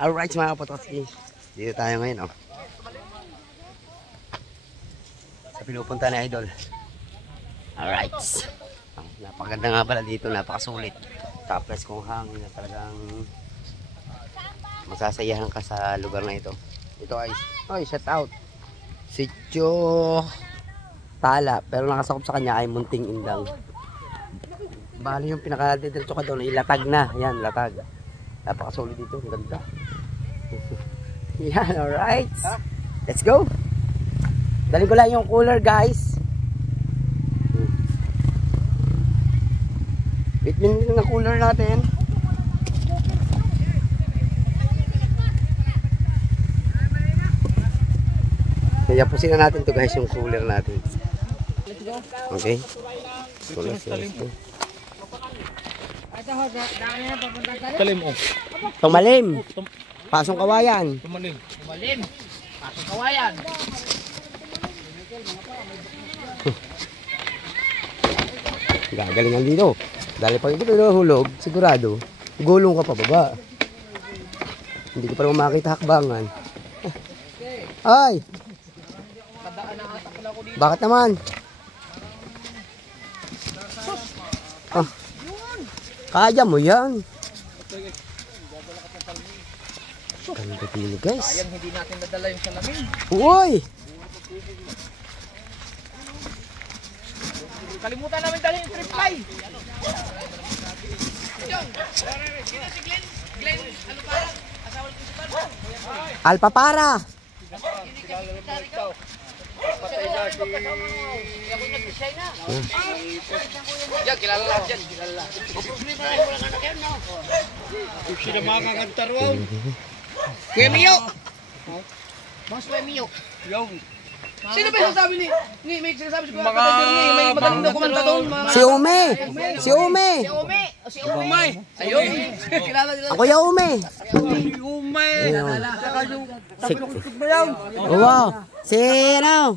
Alright mga kapotoski, dito tayo ngayon oh. Sa pinupunta na idol. Alright. Napakaganda nga pala dito, napakasulit. Topless kung hangin na talagang masasayahan ka sa lugar na ito. Ito ay shout out. Sitio Tala, pero nakasakop sa kanya ay Munting Indang. Bali yung pinaka-diretso ka doon, ilatag na. Yan, latag. Napakasulit dito, ang ganda. Yan, alright. Let's go. Dali ko lang yung cooler, guys. Bitmin ng cooler natin. Kaya pusin na natin to guys, yung cooler natin. Okay. Cooler, let's go. Talim oh. Tumalim. Pasong kawayan. Tumalim. Pasong kawayan. Gagalingan dito. Dahil pag ito hulog, sigurado, gulong ka pa baba. Hindi ko pa naman makita hakbangan. Ay! Bakit naman? Ah, kaya mo yan. Ganda din guys. Sayang hindi natin nadala yung salamin. Uy! Kalimutan namin dali yung trip fly. Glenn, ano para? Asawa ng principal. Alpha para. Patay na si... Ako nag-design na. Yan, kilala lahat yan. Kilala. Problema na yung walang anak yan, no? Sila makakantar wow. Kuya Mio! Mas Kuya Mio. Sino ba yung sabi ni may sinasabi si Kuya Kapatid ni may magaling dokumenta doon? Si Ume! Si Ume! Si Ume! Si Ume! Ayun! Kilala nila. Ako yung Ume! Umay. Saka yung tapos ba yan? Wow! Si ano?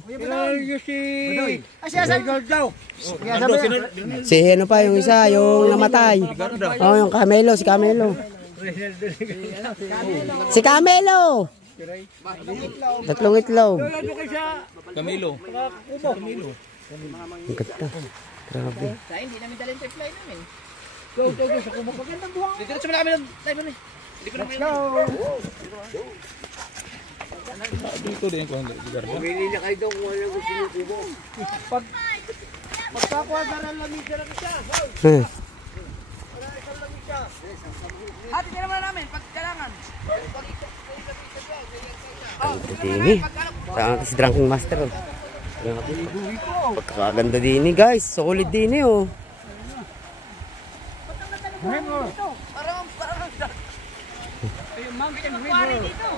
Si ano pa yung isa, yung namatay. Oh, yung Camelo, si Camelo. Si Camelo! Tatlong itlog. Camilo. Camilo. Ang ganda. Grabe. Sa hindi namin dalhin trip fly namin. Go, sa kumapagandang buhang. Dito naman kami ng live na eh. Hindi ko naman Dito din ko ang lugar. Pumili na kayo daw kung ano gusto nyo kubo. Magkakuha ka ng lamig ka lang siya. Hati ka naman namin, pag kailangan. Dini. Saan si Drunking Master oh. Pagkakaganda dini guys. Solid dini oh. Parang ayun, ma'am, pinagpare dito.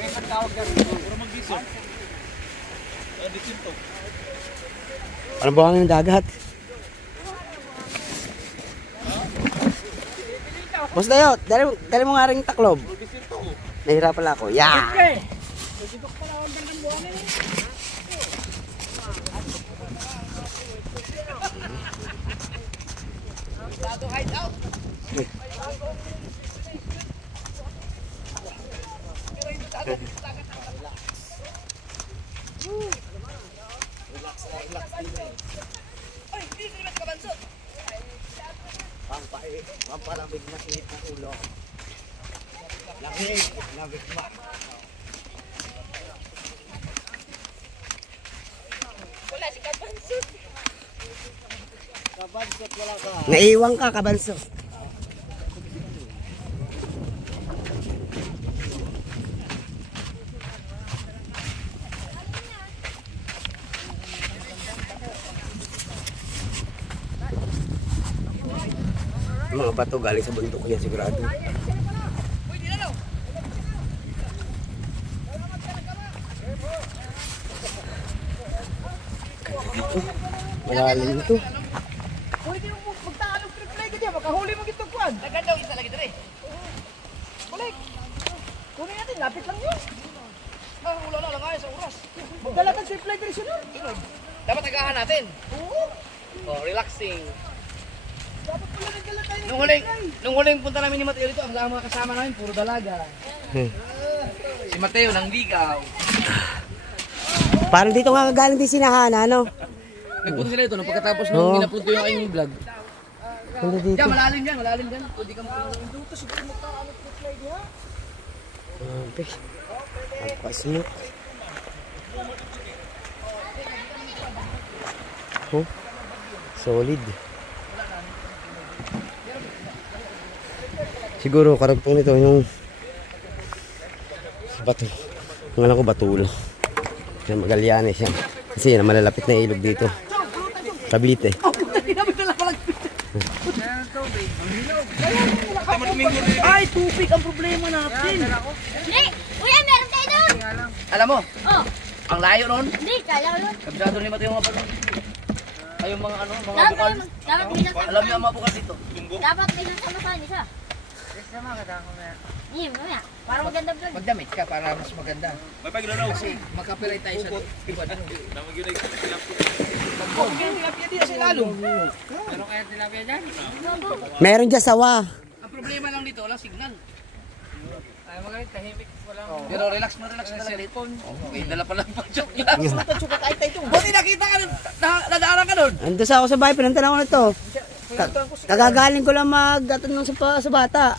May matawag ka rin. Puro mag-gisot. Disinto. Parang buhangin ng dagat. Boss Dayo, dali mo nga rin taklob. Nahirapan lang ako. Yeah! Ay, dito naman kabansot. Pampalamig na init na ulo. Lamig ba? Wala si kabansot. Kabansot wala ka. Naiwang ka, kabansot. Mga bato galing sa bundok yan sigurado. Malalim ito. Pwede mo magtakalog trip fly ka dyan. Makahuli mo gito kuwan. Naganda isa lagi dito eh. Balik. Kunin natin. Lapit lang yun. Wala na lang sa oras. Magdala ka trip fly dito sunod. Dapat nagahan natin. Oo. Oh, relaxing. Nung huling punta namin ni Mateo dito, ang mga kasama namin, puro dalaga. Si Mateo nang ligaw. Parang dito nga galing din sinahana, ano? Nagpunta sila dito nung pagkatapos nung ginapunto yung aking vlog. Punta dito. Diyan, malalim dyan. Pwede kang dito, siguro magkaano trip slide ha? Napaka-smooth. Oh, solid. Siguro karagtong nito yung bato. Ang alam ko Batulo. Yan, Magallanes yan. Kasi yan, malalapit na ilog dito. Cavite. Ay, tubig ang problema natin. Hindi! Uy, meron tayo doon! Alam mo, Oh, ang layo nun. hindi, kala ko yun. Kabisado ni Mateo mga bato. Ay, yung mga ano, mga Dapat bukal. dapat bilang Alam niyo ang mga bukal dito. dapat bilang sama-sama isa. Hindi, mamaya. Para maganda vlog. Magdamit ka para mas maganda. May paglalaw. Kasi magkapiray tayo sa iba dito. Pag-bogyan tilapia diya sa ilalong. Meron kaya tilapia dyan? Meron dyan sawa. Ang problema lang dito, walang signal. Ay, magalit, tahimik. Pero relax na talaga dito. Okay, dala pa lang pa chocolate. Buti nakita ka nun, nadaanan ka nun. Ando sa ako sa bahay, pinantan ako na to. Kagagaling ko lang mag-atanong sa bata.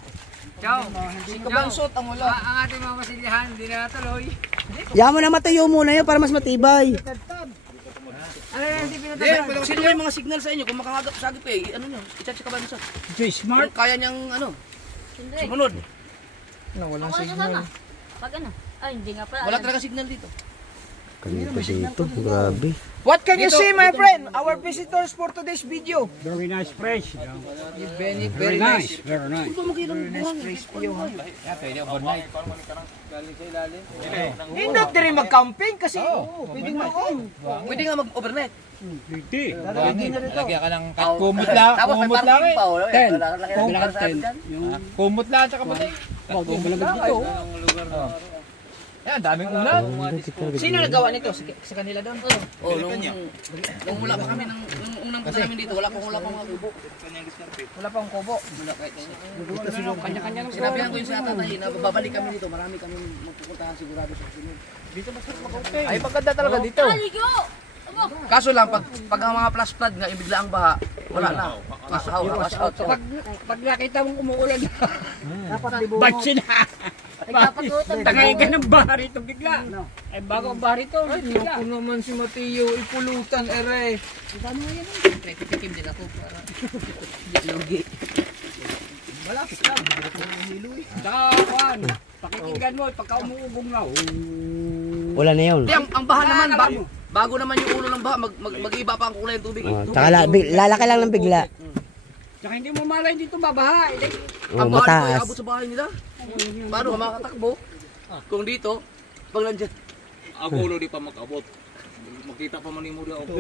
Ciao. Si Kabangsot ang wala. Ang ating mga masilyahan, hindi na natuloy. Yaman mo na matuyo muna yun para mas matibay. Sino may mga signal sa inyo? Kung makakagap sa agip ano nyo? I-chat si Kabangsot. Joy Smart. Kung kaya niyang ano, Hindi. sumunod. Ako kasama. Pag ano? Ay, hindi nga pala. Wala talaga signal dito. Kanina dito, grabe. What can you say, my friend? Our visitors for today's video. Very nice fresh. Very nice. Very nice. Ito mo kayo ng buhang. Hindi rin mag-camping kasi Pwede nga mag-overnight. Hindi. lagyan ka ng Kumot lang. Tapos may parking pa. Ten. Kumot lang. Kumot lang tsaka patay. Yan, daming ulan. Sino nagawa nito? Sa kanila doon? Oo. Nung wala pa kami, nung unang punta namin dito, wala pang mga kubo. Wala pang kubo. Wala kahit kanya-kanya. Sinabihan ko yung sa tatay na babalik kami dito. Marami kami magpupuntahan sigurado sa sunod. Dito masarap mag-okay. Ay, maganda talaga dito. Aligo! Abo! Kaso lang, pag ang mga flash flood nga, ibigla ang baha, wala na. Pass out. Pag nakita mong umuulan, Dapat batsi na. Ay, dapat utang. Tagayin ka ng bahar ito bigla. Ay bago ang bahar ito, Ay, bigla. naku naman si Mateo, ipulutan, ere. Tikim din ako para Malapit lang. Tsaka, Juan, pakikinggan mo, pagka umuugong na. Wala na yun. Hindi, ang baha naman, bago naman yung ulo ng baha, mag-iba pa ang kulay ng tubig. Tsaka lalaki lang ng bigla. Tsaka hindi mo malay dito babaha. Oh, Ang baha ko ay mataas. abot sa bahay nila. Paano ka makatakbo? Kung dito, pag nandyan. Ako ulo di pa mag-abot. Makita pa man mo ako.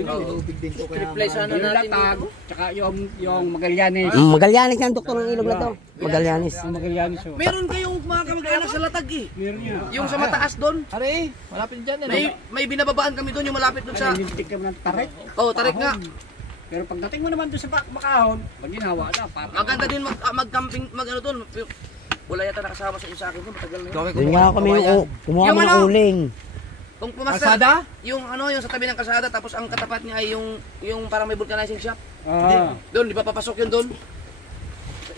Reply sana Yung natin latag, dito. tsaka yung Magallanes. Magallanes ng doktor ng ilog na to. Magallanes. Ang Magallanes. Meron kayong mga kamag-anak sa Latag eh. Meron niya. Yung sa mataas doon. Are, malapit dyan. May binababaan kami doon yung malapit doon sa... Hindi ka ng tarik. Oh, tarik nga. Pero pagdating mo naman doon sa Macahon, pag ginawa na, Maganda din mag-camping, mag-ano doon. Wala yata nakasama sa akin doon, matagal na yun. Doon nga kami kumuha Yung ng ano? uling. Kung pumasok, Kalsada? yung ano, yung sa tabi ng kalsada, tapos ang katapat niya ay yung parang may vulcanizing shop. Ah, Doon, di ba papasok yun doon?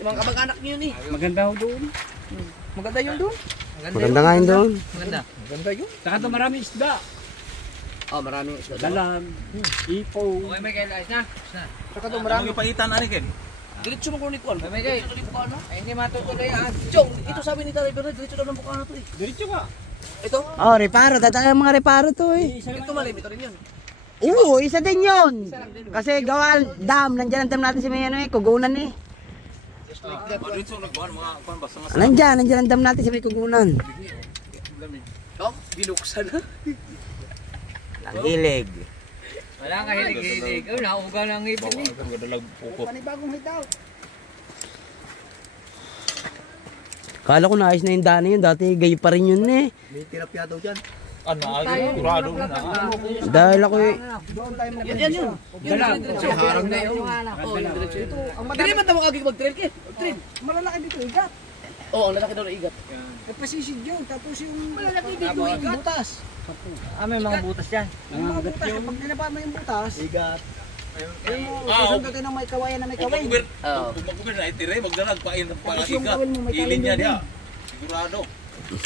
Mga kamag-anak niyo yun eh. maganda ho doon. Maganda yun doon. Maganda nga yun doon. Maganda. Maganda yun. Saka doon maraming isda. Oh, maraming isda doon. Dalag, ipo. may kailangan na. Saka doon Marami marami. paitan ani ken. Diretso mo ko nito. May kay. dito ko ano? Ay, hindi matutuloy ang Chong, ito sabi ni Tatay Bernard, diretso daw ng bukana to eh. Diretso ka. Ito? Oh, reparo. Tatayang mga reparo to eh. Ito malim, ito rin yun. Oo, isa din yun. Kasi gawa dam. Nandyan ang dam natin si Mayano eh. Kugunan eh. Dito nagbuan mga kuan basta nga Nandyan ang dam natin si May Kugunan. Oh, binuksan na. Ang hilig. Wala nga hilig-hilig. Oh, nauga lang ngipin eh. dalag pupot. Kala ko naayos na yung daan na yun. Dati gay pa rin yun eh. May tilapia daw dyan. Ano, sigurado na. Dahil ako Doon tayo mag- Yan yun. Dala. Harang na yun. Ang Hindi naman tawag agig mag-trail kit. Trail. malalaki dito, igat. Oo, ang lalaki daw na igat. Kapasisid yun, tapos yung Malalaki dito igat. butas. May mga butas yan. Yung mga butas, kapag tinapa mo yung butas, Igat. yung susunod ka ng may kawayan na may kawain. Kung magkubir na itire, magdalag pain Tapos para yung igat. kawin mo may Ilin niya kalindong diya. din. Sigurado.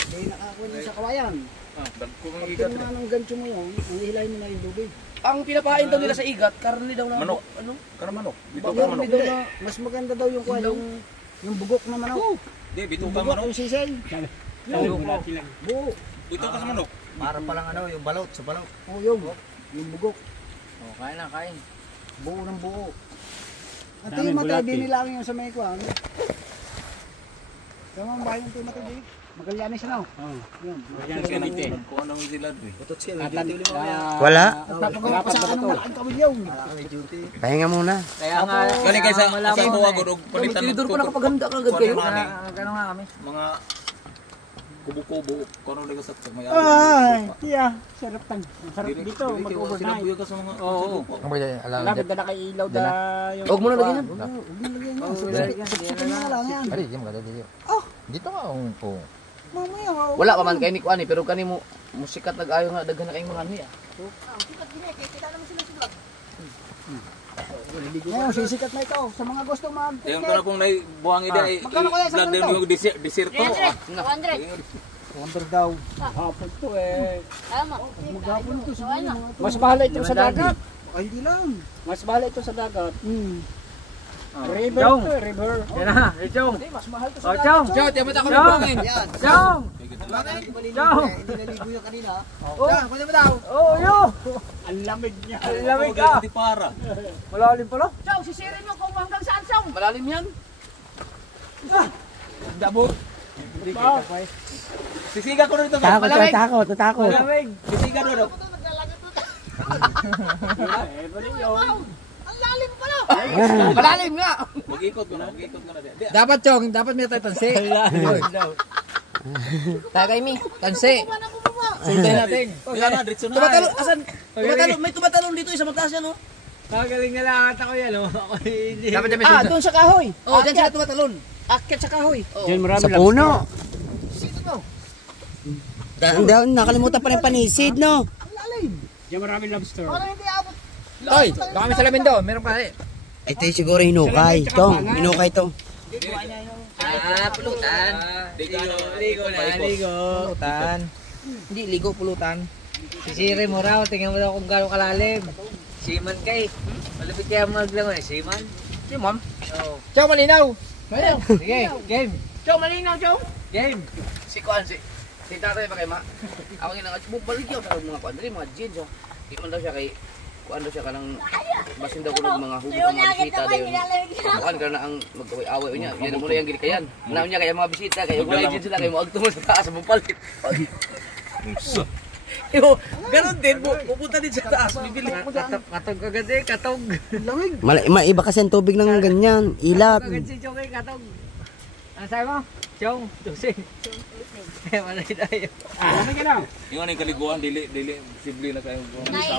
May nakakuha niya sa kawayan. Dagko ng Pag igat. kinuha ng gancho mo yun, nangihilahin mo na yung lubid. Ang pinapain daw nila sa igat, karne daw na Manok. ano? Kana manok. Bito ka Yung manok. daw na, mas maganda daw yung kuha, yung bugok na manok. Di, bito Yung ka bugok, manok. yung sisay. Buo. Bito ka sa manok. Para palang ano, yung balot sa balot. Oh, yung bugok. Oh, kain na, kain. Buo ng buo. At yung matay, binilang yung sa may kuha. Tama ang bahay ng tumatay din. Magallanes na. Yun. Kung anong sila. Putot siya, may duty ulit mo kaya. wala. Nagpapagawa pa sa anong malaking kabilyaw. May duty. Pahinga muna. Kaya nga, Galing kayo sa tuwa ko og palitan ng tinidor pa nakapaganda kagad kayo. Gano'n nga kami. mga kubo-kubo. Kung ano lang sa may Ay, tiya. Sarap tan. Sarap dito, mag-overnight. Sinabuyo ka sa mga Oo. Lapit na nakailaw na yung... Huwag mo na lagyan yan. Susukin mo na lang yan. Dito ka kung Mamaya, oh. Wala pa man kay ni Kuan pero kani mo musikat nag-ayo nga daghan na kayong mga niya. Ngayon, sisikat na ito. Sa mga gusto mag... yung kana pong naibuhang ida Magkano kaya sa vlog din mundo? yung desierto. 200. Wonder daw. Hapon to eh. Tama. Maghapon ito siguro mga to. Mas bahala ito sa dagat. Ay, hindi lang. Mas bahala ito sa dagat. River Chong. to, river. Yan na, Chong. Hindi, mas mahal to Oh, sa Chong. dagat. Chong, tiyan mo ako ng bangin. Chong. Chong. Hindi naligo yung kanina. Oh, kunin mo daw. Oh, yo. Ang lamig niya. Ang lamig ka. Di para. Malalim pala. Chong, sisirin mo kung hanggang saan, Chong. Malalim yan. Dabo. Sisiga ko na ito. Takot, takot, takot. Malamig. Sisiga na daw. Ang lalim pala. Malalim nga. Mag-ikot ko na, mag-ikot ko na. Di, Dapat, Chong. Dapat may tayo tansi. Tagay mi. Tansi. Sultay natin. Kaya na, diretso na. Tumatalon. Asan? Tumatalon. May tumatalon dito sa magtaas yan, oh. Kagaling na lang ata ko yan, oh. Ako hindi. Dapat dyan may Ah, doon sa kahoy. Oh, dyan sila tumatalon. Akyat sa kahoy. Sa puno. Dahil nakalimutan pa rin panisid, no? Ang lalim. Diyan maraming lobster. Parang hindi abot. Toy, baka may salamin doon. Meron pa eh. Ito yung siguro hinukay. Tong, hinukay to. Pulutan. Ligo na, ligo. Pulutan. Hindi, ligo, pulutan. Sisiri mo raw, tingnan mo daw kung gano'ng kalalim. Siman kay. Malapit kaya maglangon eh, siman. Siman? Oo. Chow, malinaw. Malinaw. Sige, game. Chow, malinaw, Chow. Game. Si Kuan, si tatay pa kay Ma. Ako nga nga, balik yun sa mga Kuan, mga jeans, oh. Di man daw siya kay, Kuan daw siya ka ng, basin daw ko ng mga hubog ng mga bisita daw yun. Kuan ka na ang mag-away niya. Yan ang muna yung ginikayan. Manaw niya kaya mga bisita, kaya wala yung jeans sila, kaya maagtungo sa taas, mapalit. Yo, ganun din, pupunta din sa taas, bibili. Katog agad eh, katog. Lamig. Maiba kasi ang tubig ng ganyan. Ilat. Si Chong ay katog. Ano sabi mo? Chong, Chong. Eh, manay tayo. Ano ka lang? Yung ano yung kaliguan, dili, sibli na kayo.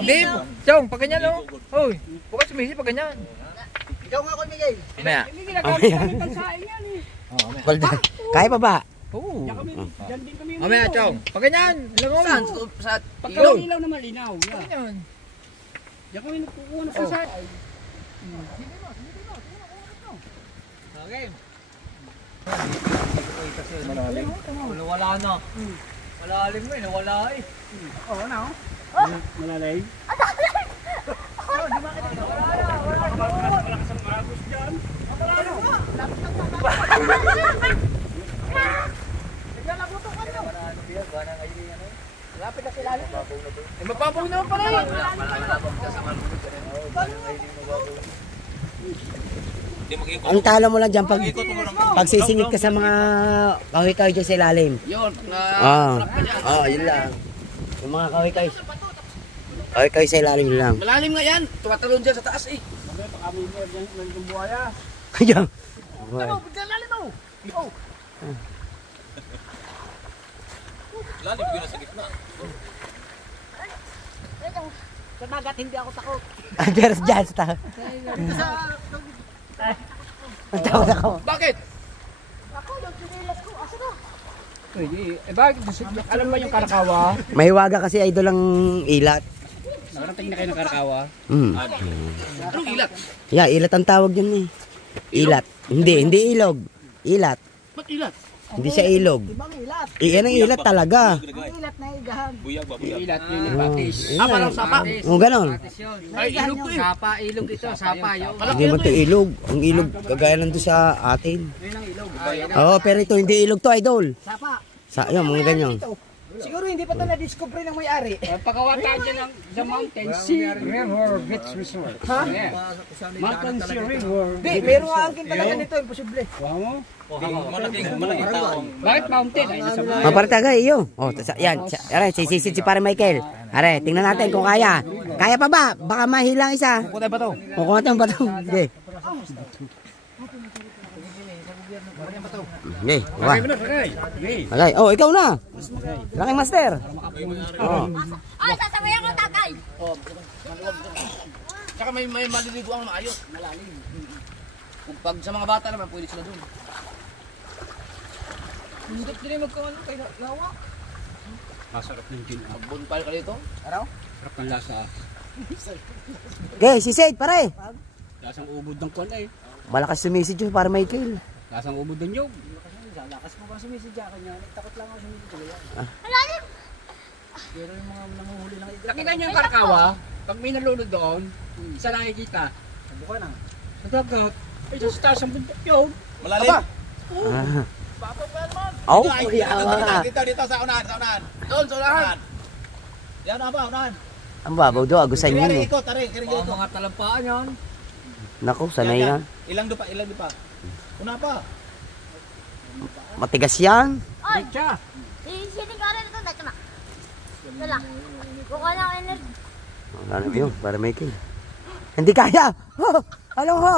Babe, Chong, pag ganyan oh. Hoy, bukas sumisi pag ganyan. Ikaw nga ko, Miguel. Mamaya. Hindi ginagamit kami pansain yan eh. Balda. Kaya pa ba? Oo. Diyan din kami. Mamaya, Chong. Pag ganyan, langaw Saan? mo. Sa Pagka ilaw. may ilaw na malinaw. Yan. Ganyan. Diyan kami nagkukuha ng pansain. Okay. Wala na. Malalim mo eh, nawala eh. Oo, na. Malalay. Lapit na sila. Eh, magpapaw naman pala eh. Di mag-ikot. Ang talo mo lang dyan pag pagsisingit ka sa mga kahoy-kahoy dyan sa ilalim. Yun, Yun lang. Yung mga kahoy-kahoy. Kahoy-kahoy sa ilalim yun lang. malalim nga yan. Tumatalon dyan sa taas eh. Baka may ng buhaya. Kaya. Lalim mo. Lalim ko na sa gitna. Sa dagat, hindi ako takot. Pero dyan sa tao. Ang tawag ako. Bakit? Ako, yung pinilas ko. Asa na? Bakit? Alam mo yung Karakawa? Mahiwaga kasi idol ang ilat. Nakarating na kayo ng Karakawa? Anong ilat? Yeah, ilat ang tawag yun eh. Ilat. Hindi ilog. Ilat. Ba't ilat? Hindi siya ilog. Ibang ilat. Yan ang ilat talaga. Ang ilat na igahan. Buyag ba, buyag? Ilat yun yung batis. Parang sapa. O ganon. Ay, ilog to eh. Sapa, ilog ito, sapa yun. Hindi man ito ilog. Ang ilog kagaya lang doon sa atin. Oo, pero ito hindi ilog to idol. Sapa. Yun, mga ganyan. Siguro hindi pa ito na-discover ng may-ari. Pagkawatan dyan ng the Mountain Sea River Beach Resort. Ha? Mountain Sea River. Hindi, meron nga angkin talaga nito. Imposible. Wow mo? Malaking taong. Bakit mountain? Ay, nasa Mapartaga iyo. Oh, yan. Are, sisisid si Pare Michael. Are, tingnan natin kung kaya. Kaya pa ba? Baka mahilang isa. Kutay ba to? Kukuha ba ito? Hindi. Hindi. Okay. Oh, ikaw na. Laking master. Oh. Ay, sasabayan ko tatay. Tsaka may maliligo ang maayos. Malalim. Kung pag sa mga bata naman, pwede sila doon. Hindi din magkaano kay lawa. Masarap ng gin. Magbunpal ka dito. Araw? Sarap ng lasa. Okay, sisid, pare. Lasang ubod ng kwan eh. Malakas sumisid yun, Pare Michael. Lasang ubod ng nyog. Lakas mo ba sumisidya kanya? Takot lang ako sumisidya. Malalim. Pero yung mga nanguhuli ng igat. Nakita niyo yung Karakawa? Pag may nalunod doon, isa nakikita. Bukan na. Sa dagat, ay sa taas ang bundok yun. Malalim? Ah. Oh, yawa. Dito, sa unahan, sa unahan. Doon, sa unahan. Yan na ba, unahan? Ang babaw do, agusan yun eh. Ikot, tari, kiring ikot. Mga talampaan yan. Naku, sanay na. Ilang do pa, ilang do pa. Una pa. Matigas yan. Ay, Siya. sisiling ka rin ito. Dito na. Wala. Buka lang energy. Ano yun, Pare Michael? Hindi kaya. Oh, ano ho?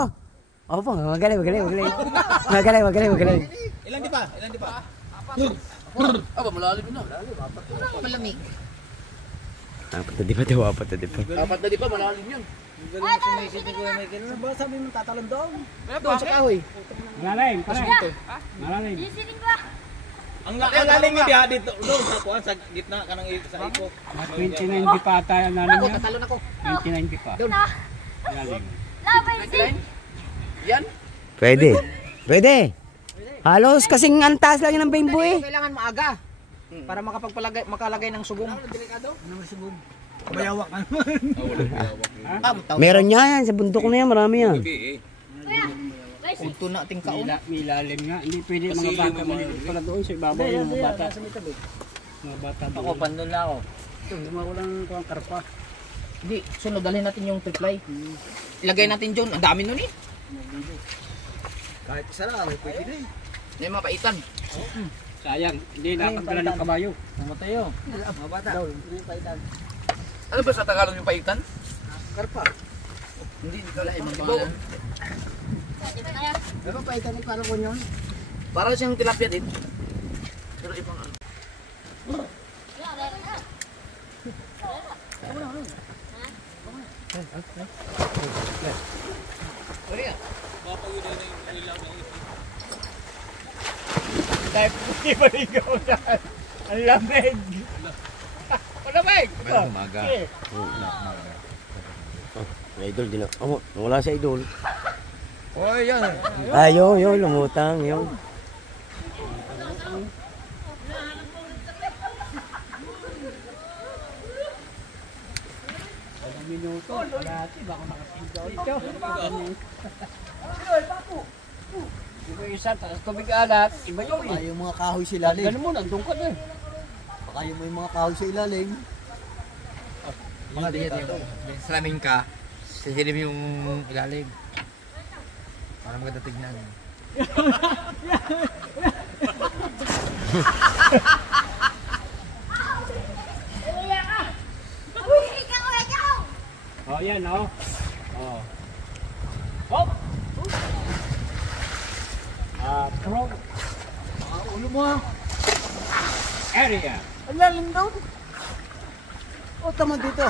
Opo, magaling. Ilang di pa, ilang di pa. Aba, malalim na. Malamig. Apat na di pa, daw, apat na di pa. Dapat na di pa, malalim yun. Galing sumisidya ko yung Michael. Ano ba sabi mo tatalon doon? Doon sa kahoy. Malalim, pare. Malalim. Sisiling ka. Ang lalim ni dia dito, doon sa kuan sa gitna kanang sa ikot. 29 di pa tayo nanin Ako, yan. tatalon ako. 29 di pa. Na. Malalim. Labay din. Yan. Pwede. Halos kasing antas lang yun ng bimbo eh. Kailangan maaga. Para makalagay ng sugong. Delikado? Ano sugong? Bayawak ka naman. Meron niya yan, sa bundok na yan, marami yan. Kuya. Guys, Punto nating kaon. May ilalim nga. Hindi pwede mga bata maliliit pala doon sa ibabaw yung mga bata. Mga bata doon. Ako, pandol na ako. Ito, walang kuwang karpa. Hindi, sunod, dalhin natin yung triply. Ilagay natin dyan. Ang dami nun eh. Kahit isa lang, pwede rin. May mga paitan. Sayang, hindi nakapagdala ng kabayo. Namatay yun. Mga bata. Ano ba sa Tagalog yung paitan? Karpa. Hindi ko alam. Ibang pangalan. dito na yan. Pero paitan ni para ko yun. Para siyang tilapia din. Pero ibang ano. Dahil hindi pa rin ko dyan. Ang lamig. Malamig. Umaga. Idol din ako. Oh, wala sa idol. Oh, yan. Yun, lumutang, yun. Minuto. Kalahati. Baka makasindaw ito. Iba yung isa. Tapos tubig alat. Iba yun Baka eh. yung mga kahoy sa ilalim. Ganun mo. Nandun ka na eh. Baka yung may mga kahoy sa ilalim. Mga dito. Salamin ka. Sihilim yung ilalim. Para maganda tignan. Oh, yan oh. Oh. Hop! Throw. Ulo mo ha. Area. Ang lalim daw. O, tama dito.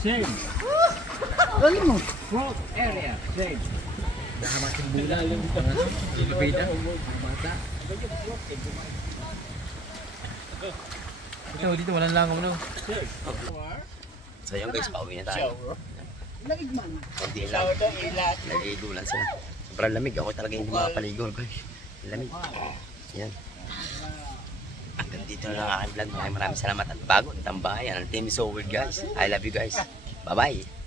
Same. Galing mo. Front area. Same. Nakamating bula yung lubida. Bata. Ito, dito walang langang no. So yun guys, pauwi na tayo. Hindi lang. Nagigulan sila. Sobrang lamig. Ako talaga hindi makapaligo guys. Lamig. Yan. Hanggang dito na lang ang aking vlog. Maraming salamat at bago. Tambayan. Ang team is over guys. I love you guys. Bye bye.